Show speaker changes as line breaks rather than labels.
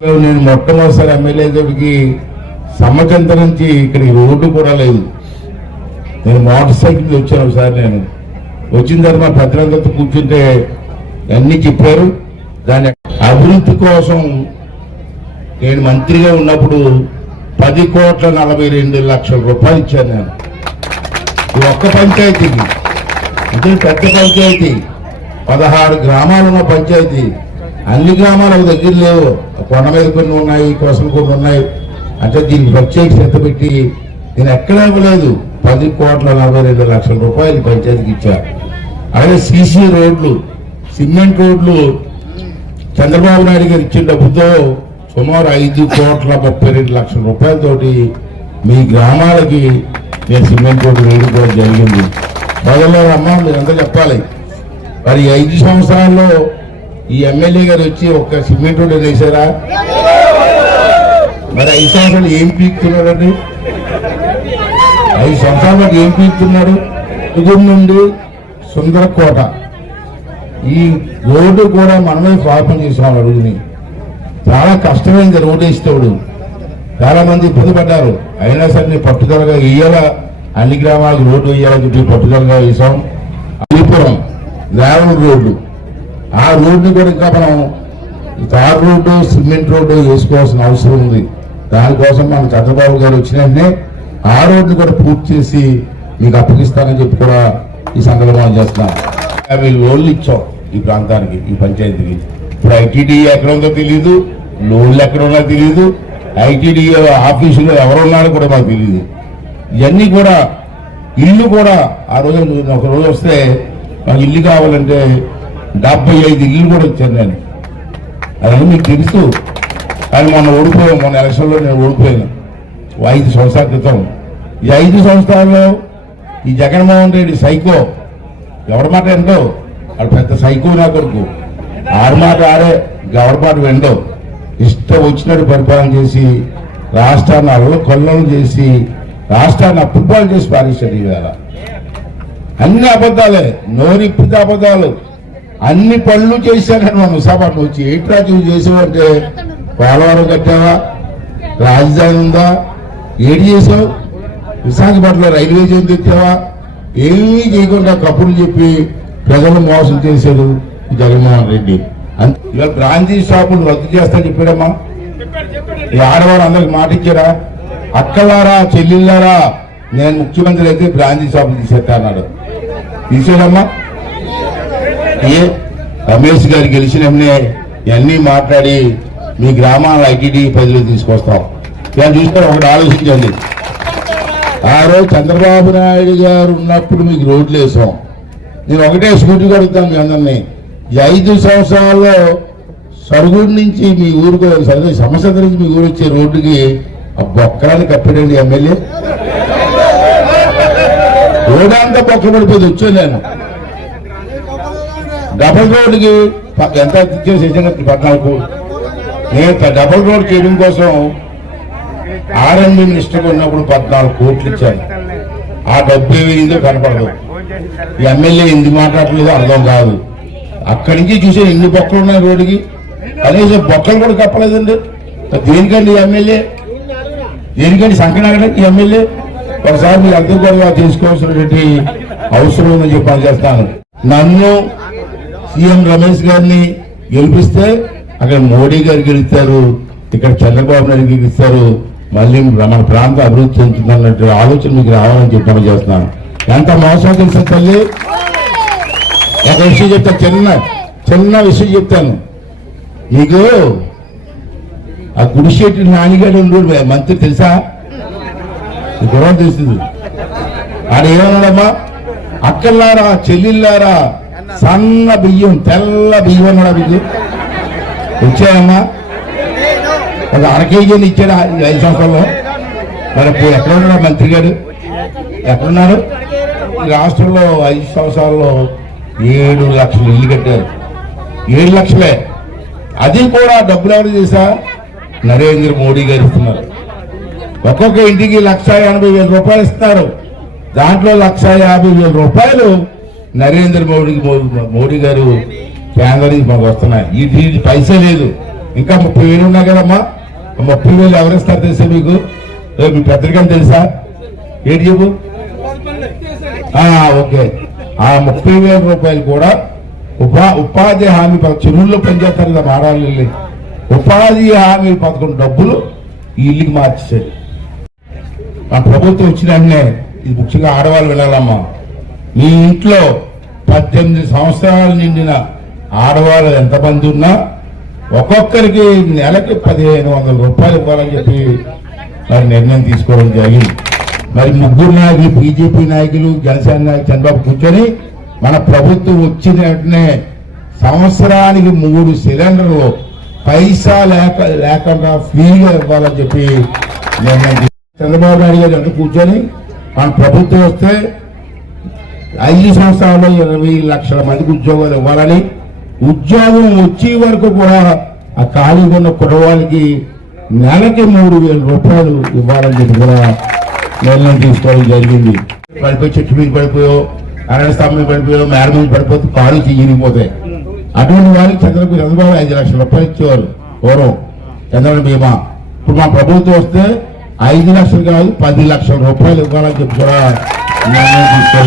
నేను మొట్టమొదటిసారి ఎమ్మెల్యే దగ్గరికి సమ్మచంత నుంచి ఇక్కడికి రోడ్డు కూడా లేదు. నేను మోటార్ సైకిల్ మీద వచ్చాను ఒకసారి నేను. వచ్చిన తర్వాత మా పెద్దలందరితో కూర్చుంటే అన్ని చెప్పారు. దాని అభివృద్ధి కోసం నేను మంత్రిగా ఉన్నప్పుడు పది కోట్ల నలభై రెండు లక్షల రూపాయలు ఇచ్చాను నేను. ఈ ఒక్క పంచాయతీకి. ఇది పెద్ద పంచాయతీ. పదహారు గ్రామాలున్న పంచాయతీ. అన్ని గ్రామాలు ఒక దగ్గర లేవు. కొండ మీద కొన్ని ఉన్నాయి కోసం కొన్ని ఉన్నాయి. అంటే దీనికి ప్రత్యేక శ్రద్ధ పెట్టి నేను ఎక్కడా ఇవ్వలేదు. పది కోట్ల నలభై రెండు లక్షల రూపాయలు పంచాయతీకి ఇచ్చారు. అలాగే సీసీ రోడ్లు సిమెంట్ రోడ్లు. చంద్రబాబు నాయుడు గారు ఇచ్చిన డబ్బుతో సుమారు ఐదు కోట్ల ముప్పై రెండు లక్షల రూపాయలతోటి మీ గ్రామాలకి నేను సిమెంట్ రోడ్డు వేయడం కూడా జరిగింది. మొదల్లో అమ్మ మీరంతా చెప్పాలి. మరి ఐదు సంవత్సరాల్లో ఈ ఎమ్మెల్యే గారు వచ్చి ఒక్క సిమెంట్ రోడ్డు వేశారా? మరి ఐదు సంవత్సరాలు ఏం పీకుతున్నారండి ఐదు సంవత్సరాల ఏం పీక్తున్నాడు? ఇగురు నుండి సుందరకోట. ఈ రోడ్డు కూడా మనమే పాపం చేసాం అడుగుని. చాలా కష్టమైంది రోడ్డు వేసేటప్పుడు. చాలా మంది ఇబ్బంది పడ్డారు. అయినా సరే నేను పట్టుదలగా వేయాలా అన్ని గ్రామాలకు రోడ్డు వేయాలని చెప్పి పట్టుదలగా వేసాం అలీపురం గ్రావెల్ రోడ్డు. ఆ రోడ్డు కూడా ఇంకా మనం తార్ రోడ్డు సిమెంట్ రోడ్డు వేసుకోవాల్సిన అవసరం ఉంది. దానికోసం మన చంద్రబాబు గారు వచ్చిన వెంటనే ఆ రోడ్డు కూడా పూర్తి చేసి మీకు అప్పగిస్తానని చెప్పి కూడా ఈ సందర్భం చేస్తున్నాం. యాభై లోన్లు ఇచ్చాం ఈ ప్రాంతానికి ఈ పంచాయతీకి. ఇప్పుడు ఐటీడీ ఎక్కడ ఉందో తెలియదు లోన్లు ఎక్కడ ఉన్నా తెలియదు ఐటీడీ ఆఫీసులో ఎవరు ఉన్నారో కూడా మాకు తెలియదు ఇవన్నీ కూడా ఇల్లు కూడా ఆ రోజు ఒక రోజు వస్తే మాకు ఇల్లు కావాలంటే డెబ్బై ఐదు ఇల్లు కూడా వచ్చాను నేను. అదే మీకు తెలుసు. కానీ మొన్న ఓడిపోయాం మొన్న ఎలక్షన్లో నేను ఓడిపోయాను. ఓ ఐదు సంవత్సరాల క్రితం. ఈ ఐదు సంవత్సరాల్లో ఈ జగన్మోహన్ రెడ్డి సైకో. ఎవరి మాట ఎండో వాడు పెద్ద సైకో నా కొడుకు. ఆరు మాట ఆడే ఎవరి మాట వెండో ఇష్టం వచ్చినట్టు పరిపాలన చేసి రాష్ట్రాన్ని అల్ల కొల్లం చేసి రాష్ట్రాన్ని అప్పుపాలు చేసి పారేశాడు ఈవేళ. అన్ని అబద్ధాలే. నోరిప్పితే అబద్ధాలు. అన్ని పనులు చేశాడని మనం విశాఖపట్నం వచ్చి ఏంటి రాజు చేసావంటే పోలవరం కట్టావా? రాజధాని ఉందా? ఏడు చేసావు? విశాఖపట్నంలో రైల్వే జోన్ తెచ్చావా? ఏమీ చేయకుండా కప్పులు చెప్పి ప్రజలు మోసం చేశాడు జగన్మోహన్ రెడ్డి. అంత- బ్రాంచీ షాపులు రద్దు చేస్తా చెప్పాడమ్మా. ఈ ఆడవారు అందరికి మాట ఇచ్చారా? అక్కలారా చెల్లెళ్ళారా నేను ముఖ్యమంత్రి అయితే బ్రాంచీ షాపులు తీసేస్తా అన్నాడు. తీసాడమ్మా. ఏ? రమేష్ గారు గెలిచిన ఇవన్నీ మాట్లాడి మీ గ్రామాల ఐటీడీ ప్రజలు తీసుకొస్తాం. ఇలా చూస్తే ఒకటి ఆలోచించండి. ఆ రోజు చంద్రబాబు నాయుడు గారు ఉన్నప్పుడు మీకు రోడ్లు వేసాం. నేను ఒకటే స్కూటీ కొడుతాను మీ అందరినీ. ఈ ఐదు సంవత్సరాల్లో సరుగుడు నుంచి మీ ఊరికి సరి సమస్య నుంచి మీ ఊరు వచ్చే రోడ్డుకి ఆ బొక్కరాన్ని కప్పాడండి ఎమ్మెల్యే. రోడ్ అంతా బొక్క పడిపోయింది వచ్చాను నేను. డబల్ రోడ్డుకి ప- ఎంత ఇచ్చేసేసాను పద్నాలుగు. నేను డబల్ రోడ్ చేయడం కోసం ఆర్ఎండి మినిస్టర్ ఉన్నప్పుడు పద్నాలుగు కోట్లు ఇచ్చాను ఆ డబ్బు ఏమైందో కనపడదు. ఎమ్మెల్యే ఎందుకు మాట్లాడలేదో అర్థం కాదు. అక్కడి నుంచి చూసే ఎన్ని బొక్కలు ఉన్నాయి రోడ్డుకి? కనీసం బొక్కలు కూడా కప్పలేదండి. దేనికండి ఎమ్మెల్యే? దేనికండి సంకనాగడానికి ఎమ్మెల్యే? ఒకసారి మీరు అర్థం కూడా తీసుకోవాల్సినటువంటి అవసరం ఉందని చెప్పి పనిచేస్తాను. నన్ను సీఎం రమేష్ గారిని గెలిపిస్తే అక్కడ మోడీ గారు గెలుస్తారు ఇక్కడ చంద్రబాబు నాయుడు గెలుస్తారు మళ్ళీ మన ప్రాంతం అభివృద్ధి చెందుతుందన్నట్టు ఆలోచన మీకు రావాలని చెప్పడం చేస్తున్నాను. ఎంత మోసం తెలుసా తల్లి? ఒక విషయం చెప్తా చిన్న చిన్న విషయం చెప్తాను. మీకు ఆ గుడిశెట్టి నానిగాడు ఉండు మంత్రి తెలుసా? ఈ గొడవ తెలుస్తుంది ఆడ ఏమన్నాడమ్మా? అక్కల్లారా చెల్లిల్లారా? సన్న బియ్యం తెల్ల బియ్యం అన్నాడా మీకు? వచ్చాయమ్మా ఒక అర కేజీని ఇచ్చాడు ఐదు సంవత్సరాల్లో? మరి ఇప్పుడు ఎక్కడ ఉన్నాడు మంత్రి గారు? ఎక్కడున్నారు రాష్ట్రంలో ఐదు సంవత్సరాల్లో ఏడు లక్షలు ఇల్లు కట్టారు. ఏడు లక్షలే. అది కూడా డబ్బులు ఎవరు చేశా నరేంద్ర మోడీ గారు ఇస్తున్నారు. ఒక్కొక్క ఇంటికి లక్ష ఎనభై వేల రూపాయలు ఇస్తున్నారు. దాంట్లో లక్ష యాభై వేల రూపాయలు నరేంద్ర మోడీ మోడీ గారు కేంద్రం నుంచి మాకు వస్తున్నాయి. ఈ దీనికి పైసే లేదు. ఇంకా ముప్పై వేలు ఉన్నాయి కదమ్మా. ముప్పై వేలు ఎవరిస్తారు తెలుసా మీకు? మీ పెద్దరికని తెలుసా? ఏంటి చెప్పు? ఓకే. ఆ ముప్పై వేల రూపాయలు కూడా ఉపా ఉపాధి హామీ పథకం చెరువుల్లో పనిచేస్తారు కదా మారాలి వెళ్ళి. ఉపాధి హామీ పథకం డబ్బులు ఈ ఇల్లుకి మార్చేసాడు మా ప్రభుత్వం వచ్చిన ఇది ముఖ్యంగా ఆడవాళ్ళు వినాలమ్మా మీ ఇంట్లో పద్దెనిమిది సంవత్సరాలు నిండిన ఆడవాళ్ళు ఎంతమంది ఉన్నా ఒక్కొక్కరికి నెలకి పదిహేను వందల రూపాయలు ఇవ్వాలని చెప్పి మరి నిర్ణయం తీసుకోవడం జరిగింది. మరి ముగ్గురు నాయకులు బీజేపీ నాయకులు జనసేన నాయకులు చంద్రబాబు కూర్చొని మన ప్రభుత్వం వచ్చిన వెంటనే సంవత్సరానికి మూడు సిలిండర్లు పైసా లేక లేకుండా ఫ్రీగా ఇవ్వాలని చెప్పి నిర్ణయం చంద్రబాబు నాయుడు గారు ఎంత కూర్చొని మన ప్రభుత్వం వస్తే ఐదు సంవత్సరాల్లో ఇరవై లక్షల మందికి ఉద్యోగాలు ఇవ్వాలని ఉద్యోగం వచ్చే వరకు కూడా ఆ ఖాళీగా ఉన్న కుర్రవాళ్ళకి నెలకి మూడు వేల రూపాయలు ఇవ్వాలని చెప్పి కూడా నిర్ణయం తీసుకోవడం జరిగింది. పడిపోయి చెట్టు మీద పడిపోయో అరణ స్తంభం మీద పడిపోయో మేడ మీద పడిపోతే కాలు చిగిరిపోతాయి అటువంటి వారికి చంద్రబాబు చంద్రబాబు ఐదు లక్షల రూపాయలు ఇచ్చేవారు. పూర్వం చంద్రబాబు బీమా. ఇప్పుడు మా ప్రభుత్వం వస్తే ఐదు లక్షలు కాదు పది లక్షల రూపాయలు ఇవ్వాలని చెప్పి కూడా నిర్ణయం తీసుకోవాలి